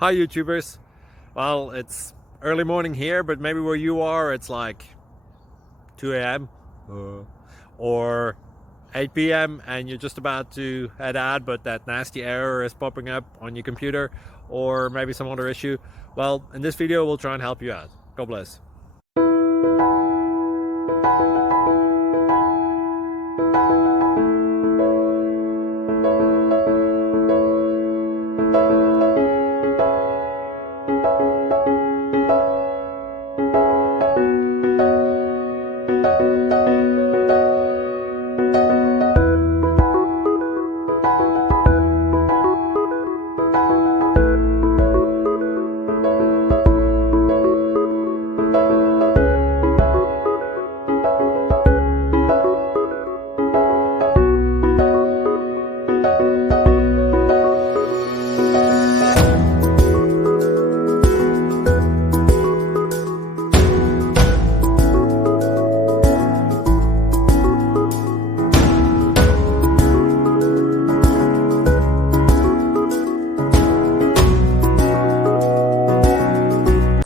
Hi YouTubers. Well, it's early morning here, but maybe where you are it's like 2 a.m. or 8 p.m. and you're just about to head out, but that nasty error is popping up on your computer, or maybe some other issue. Well, in this video we'll try and help you out. God bless.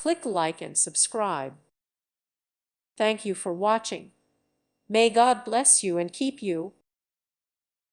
Click like and subscribe. Thank you for watching. May God bless you and keep you.